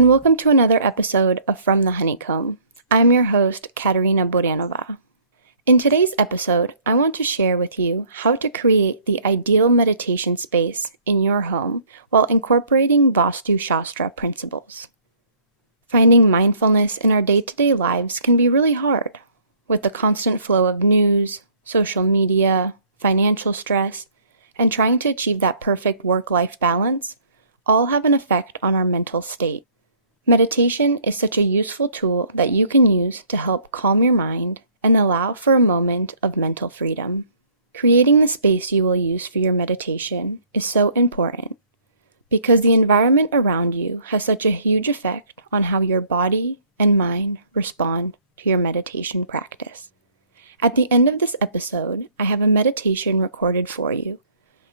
and welcome to another episode of From the Honeycomb. I'm your host, Katerina. In today's episode, I want to share with you how to create the ideal meditation space in your home while incorporating Vastu Shastra principles. Finding mindfulness in our day-to-day lives can be really hard, with the constant flow of news, social media, financial stress, and trying to achieve that perfect work-life balance all have an effect on our mental state. Meditation is such a useful tool that you can use to help calm your mind and allow for a moment of mental freedom. Creating the space you will use for your meditation is so important because the environment around you has such a huge effect on how your body and mind respond to your meditation practice. At the end of this episode, I have a meditation recorded for you.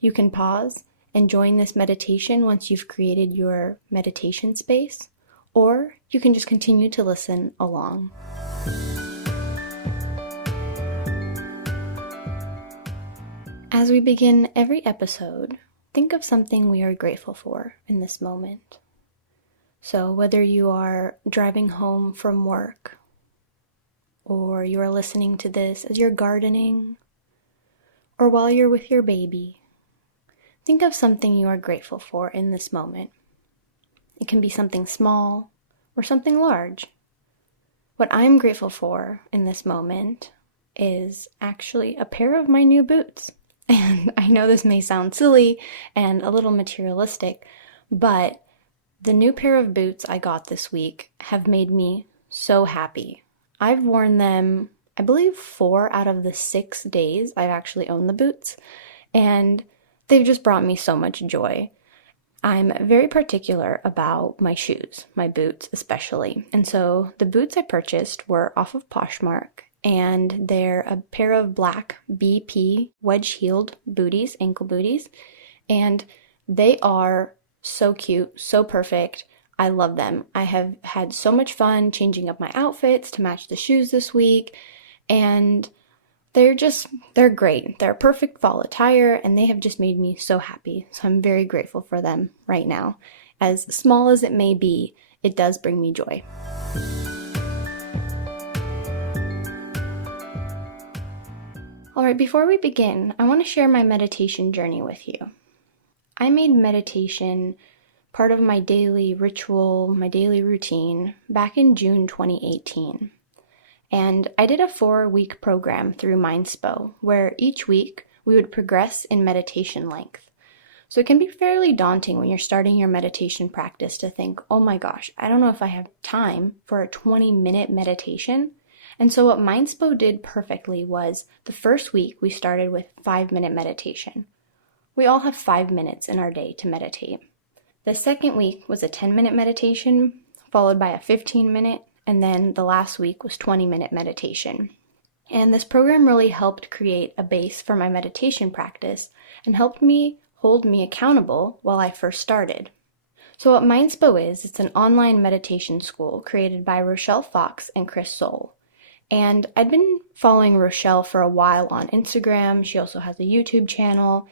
You can pause and join this meditation once you've created your meditation space, or you can just continue to listen along. As we begin every episode, think of something we are grateful for in this moment. So whether you are driving home from work, or you are listening to this as you're gardening, or while you're with your baby, think of something you are grateful for in this moment. It can be something small or something large. What I'm grateful for in this moment is actually a pair of my new boots. And I know this may sound silly and a little materialistic, but the new pair of boots I got this week have made me so happy. I've worn them, I believe, 4 out of the 6 days I've actually owned the boots, and they've just brought me so much joy. I'm very particular about my shoes, my boots especially, and so the boots I purchased were off of Poshmark, and they're a pair of black BP wedge-heeled booties, ankle booties, and they are so cute, so perfect. I love them. I have had so much fun changing up my outfits to match the shoes this week, and they're great. They're perfect fall attire, and they have just made me so happy. So I'm very grateful for them right now. As small as it may be, it does bring me joy. Alright, before we begin, I want to share my meditation journey with you. I made meditation part of my daily ritual, my daily routine, back in June 2018. And I did a 4-week program through Mindspo, where each week we would progress in meditation length. So it can be fairly daunting when you're starting your meditation practice to think, oh my gosh, I don't know if I have time for a 20-minute meditation. And so what Mindspo did perfectly was the first week we started with 5-minute meditation. We all have 5 minutes in our day to meditate. The second week was a 10-minute meditation, followed by a 15-minute, and then the last week was 20-minute meditation. And this program really helped create a base for my meditation practice and helped hold me accountable while I first started. So what Mindspo is, it's an online meditation school created by Rochelle Fox and Chris Soule. And I'd been following Rochelle for a while on Instagram. She also has a YouTube channel.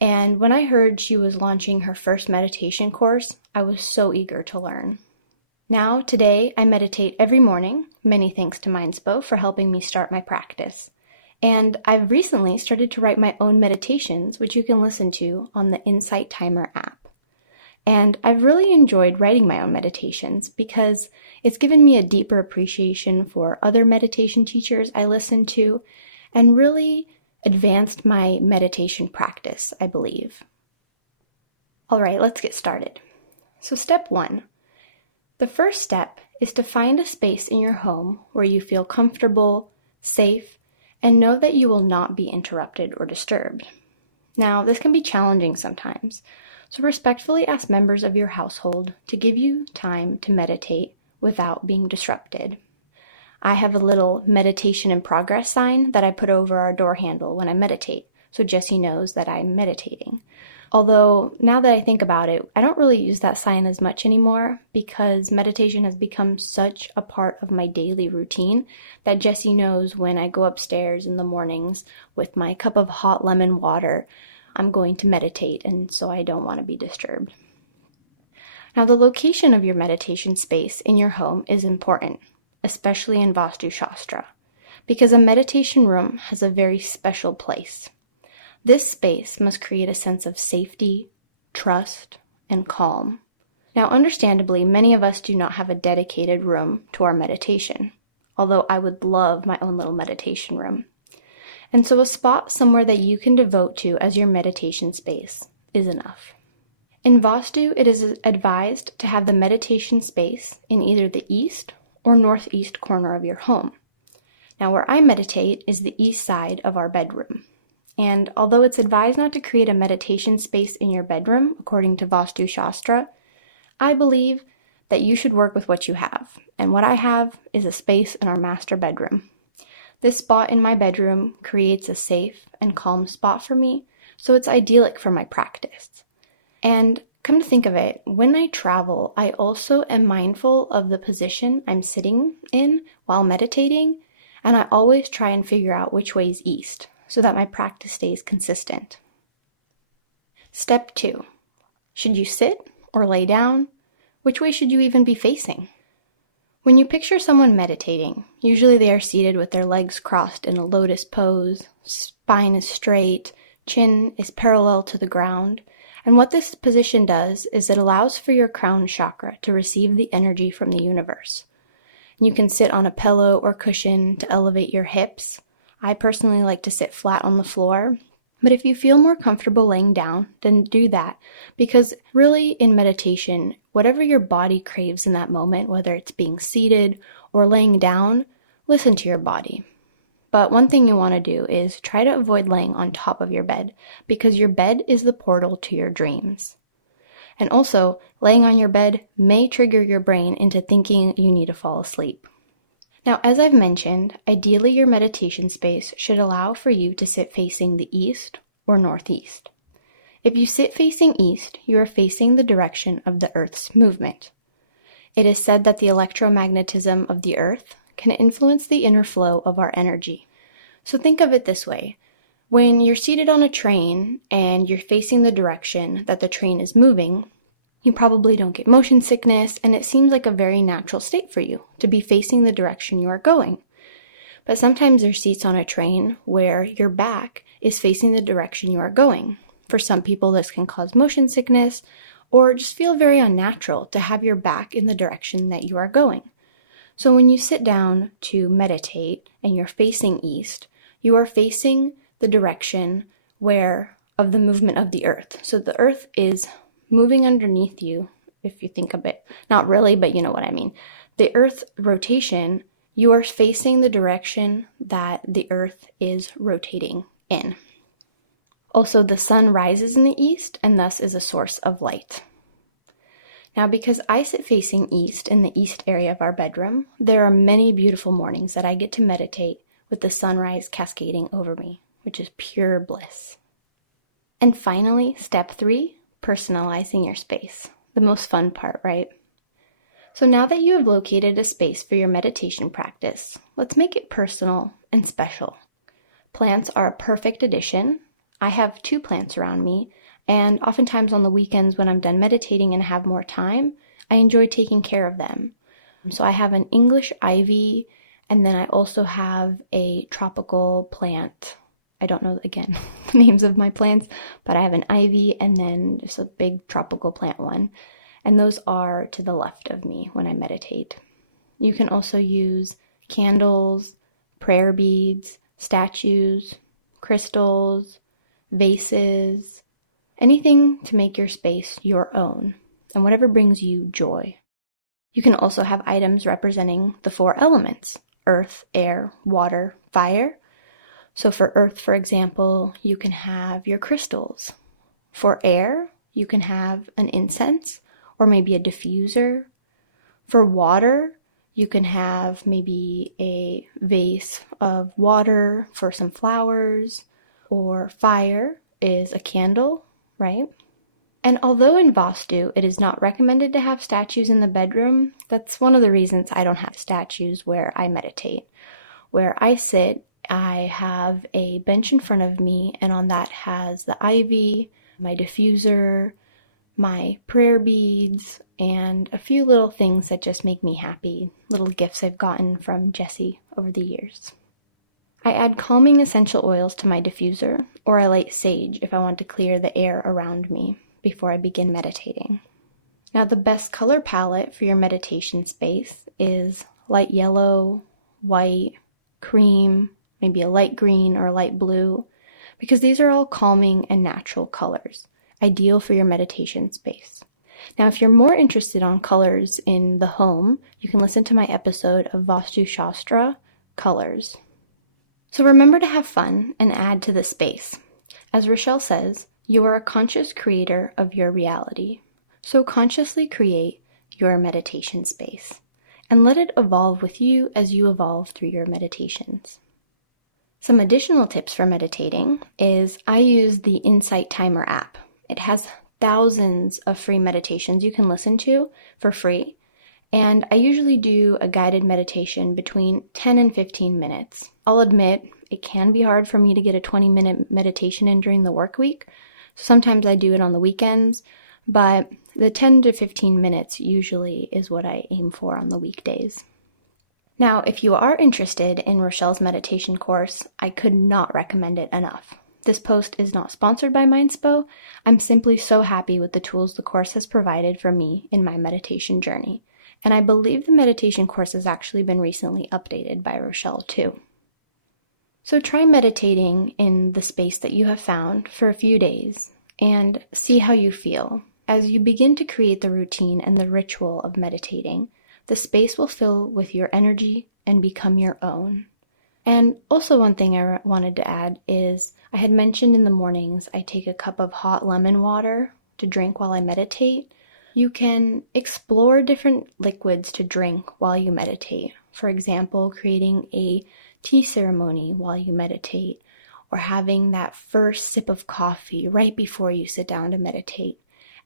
And when I heard she was launching her first meditation course, I was so eager to learn. Now, today, I meditate every morning, many thanks to Mindspo for helping me start my practice. And I've recently started to write my own meditations, which you can listen to on the Insight Timer app. And I've really enjoyed writing my own meditations because it's given me a deeper appreciation for other meditation teachers I listen to and really advanced my meditation practice, I believe. All right, let's get started. So step 1. The first step is to find a space in your home where you feel comfortable, safe, and know that you will not be interrupted or disturbed. Now, this can be challenging sometimes, so respectfully ask members of your household to give you time to meditate without being disrupted. I have a little meditation in progress sign that I put over our door handle when I meditate, so Jessie knows that I'm meditating. Although, now that I think about it, I don't really use that sign as much anymore because meditation has become such a part of my daily routine that Jessie knows when I go upstairs in the mornings with my cup of hot lemon water, I'm going to meditate, and so I don't want to be disturbed. Now, the location of your meditation space in your home is important, especially in Vastu Shastra, because a meditation room has a very special place. This space must create a sense of safety, trust, and calm. Now, understandably, many of us do not have a dedicated room to our meditation, although I would love my own little meditation room. And so a spot somewhere that you can devote to as your meditation space is enough. In Vastu, it is advised to have the meditation space in either the east or northeast corner of your home. Now, where I meditate is the east side of our bedroom. And although it's advised not to create a meditation space in your bedroom, according to Vastu Shastra, I believe that you should work with what you have. And what I have is a space in our master bedroom. This spot in my bedroom creates a safe and calm spot for me, so it's idyllic for my practice. And come to think of it, when I travel, I also am mindful of the position I'm sitting in while meditating, and I always try and figure out which way is east so that my practice stays consistent. Step 2. Should you sit or lay down? Which way should you even be facing? When you picture someone meditating, usually they are seated with their legs crossed in a lotus pose, spine is straight, chin is parallel to the ground. And what this position does is it allows for your crown chakra to receive the energy from the universe. You can sit on a pillow or cushion to elevate your hips. I personally like to sit flat on the floor. But if you feel more comfortable laying down, then do that. Because really in meditation, whatever your body craves in that moment, whether it's being seated or laying down, listen to your body. But one thing you want to do is try to avoid laying on top of your bed, because your bed is the portal to your dreams. And also, laying on your bed may trigger your brain into thinking you need to fall asleep. Now, as I've mentioned, ideally your meditation space should allow for you to sit facing the east or northeast. If you sit facing east, you are facing the direction of the Earth's movement. It is said that the electromagnetism of the Earth can influence the inner flow of our energy. So think of it this way. When you're seated on a train and you're facing the direction that the train is moving, you probably don't get motion sickness, and it seems like a very natural state for you to be facing the direction you are going. But sometimes there's seats on a train where your back is facing the direction you are going. For some people, this can cause motion sickness or just feel very unnatural to have your back in the direction that you are going. So when you sit down to meditate and you're facing east, you are facing the direction of the movement of the earth. So the earth is moving underneath you, if you think of it. Not really, but you know what I mean. The earth rotation, you are facing the direction that the earth is rotating in. Also, the sun rises in the east and thus is a source of light. Now, because I sit facing east in the east area of our bedroom, there are many beautiful mornings that I get to meditate with the sunrise cascading over me, which is pure bliss. And finally, step 3, personalizing your space. The most fun part, right? So now that you have located a space for your meditation practice, let's make it personal and special. Plants are a perfect addition. I have 2 plants around me, and oftentimes on the weekends when I'm done meditating and have more time, I enjoy taking care of them. So I have an English ivy, and then I also have a tropical plant. I don't know, again, the names of my plants, but I have an ivy and then just a big tropical plant one. And those are to the left of me when I meditate. You can also use candles, prayer beads, statues, crystals, vases, anything to make your space your own, and whatever brings you joy. You can also have items representing the 4 elements: earth, air, water, fire. So for earth, for example, you can have your crystals. For air, you can have an incense or maybe a diffuser. For water, you can have maybe a vase of water for some flowers, or fire is a candle, right? And although in Vastu it is not recommended to have statues in the bedroom, that's one of the reasons I don't have statues where I meditate. Where I sit, I have a bench in front of me, and on that has the ivy, my diffuser, my prayer beads, and a few little things that just make me happy, little gifts I've gotten from Jessie over the years. I add calming essential oils to my diffuser, or I light sage if I want to clear the air around me before I begin meditating. Now, the best color palette for your meditation space is light yellow, white, cream, maybe a light green or a light blue, because these are all calming and natural colors, ideal for your meditation space. Now, if you're more interested on colors in the home, you can listen to my episode of Vastu Shastra, Colors. So remember to have fun and add to the space. As Rochelle says, you are a conscious creator of your reality. So consciously create your meditation space and let it evolve with you as you evolve through your meditations. Some additional tips for meditating is I use the Insight Timer app. It has thousands of free meditations you can listen to for free, and I usually do a guided meditation between 10 and 15 minutes. I'll admit it can be hard for me to get a 20-minute meditation in during the work week. Sometimes I do it on the weekends, but the 10 to 15 minutes usually is what I aim for on the weekdays. Now, if you are interested in Rochelle's meditation course, I could not recommend it enough. This post is not sponsored by Mindspo. I'm simply so happy with the tools the course has provided for me in my meditation journey. And I believe the meditation course has actually been recently updated by Rochelle too. So try meditating in the space that you have found for a few days and see how you feel. As you begin to create the routine and the ritual of meditating, the space will fill with your energy and become your own. And also one thing I wanted to add is I had mentioned in the mornings I take a cup of hot lemon water to drink while I meditate. You can explore different liquids to drink while you meditate. For example, creating a tea ceremony while you meditate, or having that first sip of coffee right before you sit down to meditate.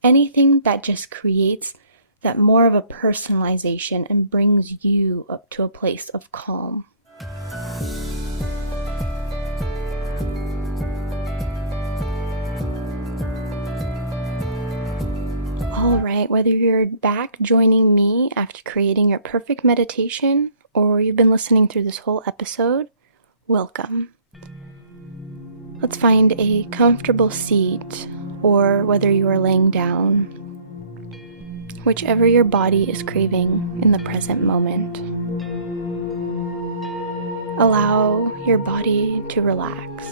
Anything that just creates that more of a personalization and brings you up to a place of calm. All right, whether you're back joining me after creating your perfect meditation or you've been listening through this whole episode, welcome. Let's find a comfortable seat, or whether you are laying down, whichever your body is craving in the present moment. Allow your body to relax.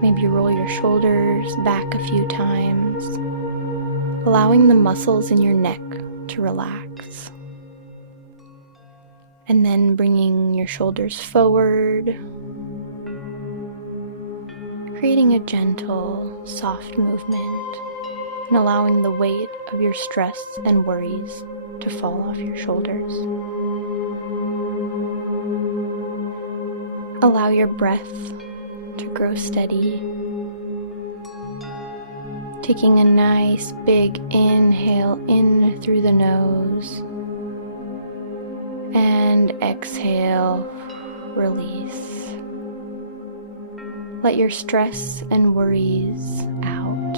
Maybe roll your shoulders back a few times, allowing the muscles in your neck to relax. And then bringing your shoulders forward, creating a gentle, soft movement, and allowing the weight of your stress and worries to fall off your shoulders. Allow your breath to grow steady, taking a nice big inhale in through the nose, and exhale, release. Let your stress and worries out.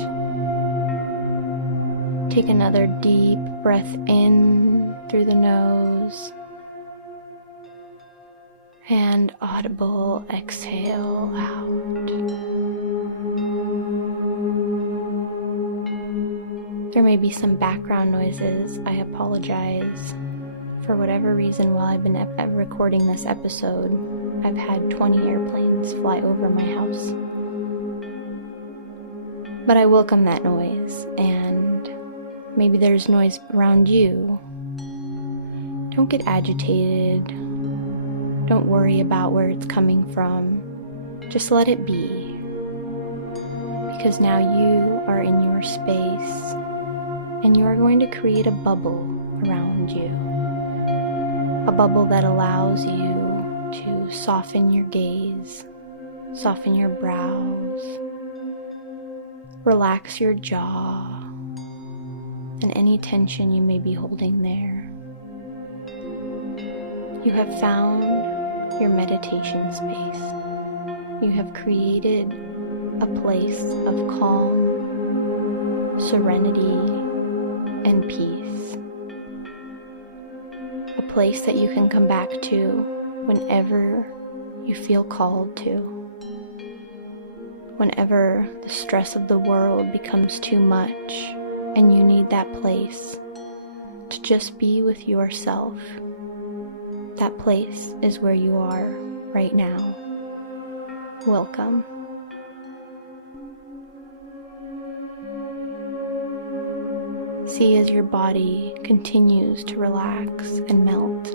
Take another deep breath in through the nose, and audible exhale out. There may be some background noises. I apologize. For whatever reason, while I've been recording this episode, I've had 20 airplanes fly over my house. But I welcome that noise, and maybe there's noise around you. Don't get agitated. Don't worry about where it's coming from. Just let it be. Because now you are in your space, and you are going to create a bubble around you. A bubble that allows you to soften your gaze, soften your brows, relax your jaw, and any tension you may be holding there. You have found your meditation space. You have created a place of calm serenity, and peace. A place that you can come back to whenever you feel called to. Whenever the stress of the world becomes too much and you need that place to just be with yourself, that place is where you are right now. Welcome. See as your body continues to relax and melt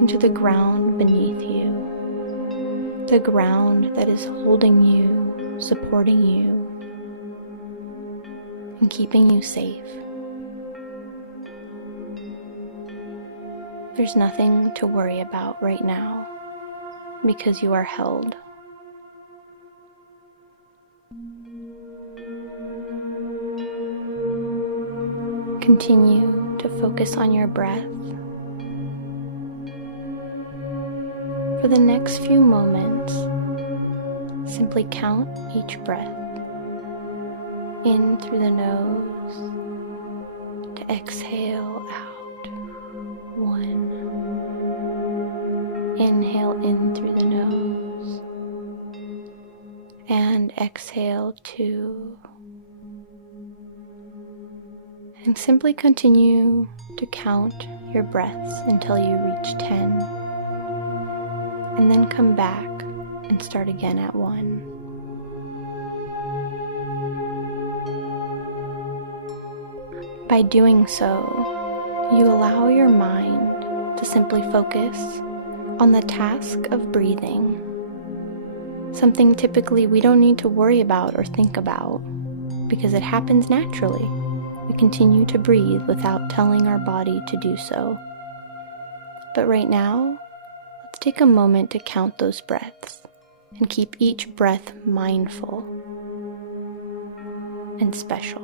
into the ground beneath you, the ground that is holding you, supporting you, and keeping you safe. There's nothing to worry about right now because you are held. Continue to focus on your breath. For the next few moments, simply count each breath. In through the nose to exhale out. 1. Inhale in through the nose and exhale 2. And simply continue to count your breaths until you reach 10. And then come back and start again at 1. By doing so, you allow your mind to simply focus on the task of breathing, something typically we don't need to worry about or think about because it happens naturally. We continue to breathe without telling our body to do so. But right now, let's take a moment to count those breaths and keep each breath mindful and special.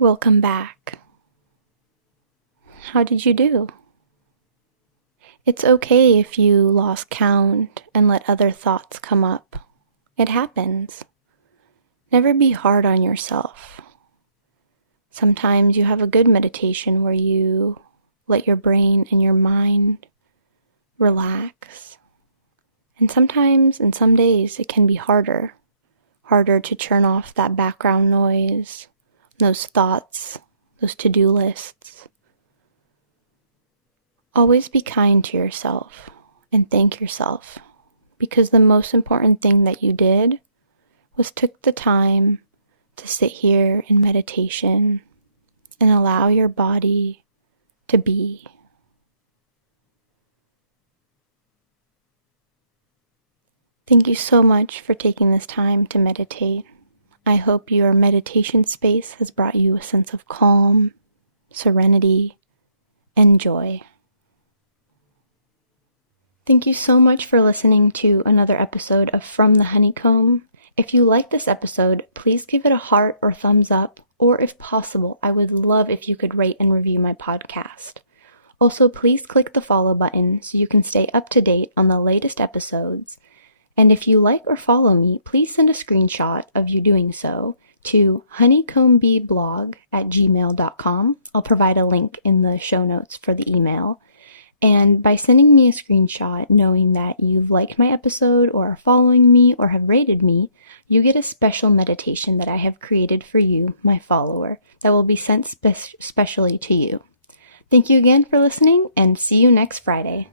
Welcome back. How did you do? It's okay if you lost count and let other thoughts come up. It happens. Never be hard on yourself. Sometimes you have a good meditation where you let your brain and your mind relax. And sometimes, and some days, it can be harder to turn off that background noise, those thoughts, those to-do lists. Always be kind to yourself and thank yourself, because the most important thing that you did was took the time to sit here in meditation and allow your body to be. Thank you so much for taking this time to meditate. I hope your meditation space has brought you a sense of calm, serenity, and joy. Thank you so much for listening to another episode of From the Honeycomb. If you like this episode, please give it a heart or thumbs up, or if possible, I would love if you could rate and review my podcast. Also, please click the follow button so you can stay up to date on the latest episodes. And if you like or follow me, please send a screenshot of you doing so to honeycombbeeblog@gmail.com. I'll provide a link in the show notes for the email. And by sending me a screenshot knowing that you've liked my episode or are following me or have rated me, you get a special meditation that I have created for you, my follower, that will be sent specially to you. Thank you again for listening, and see you next Friday.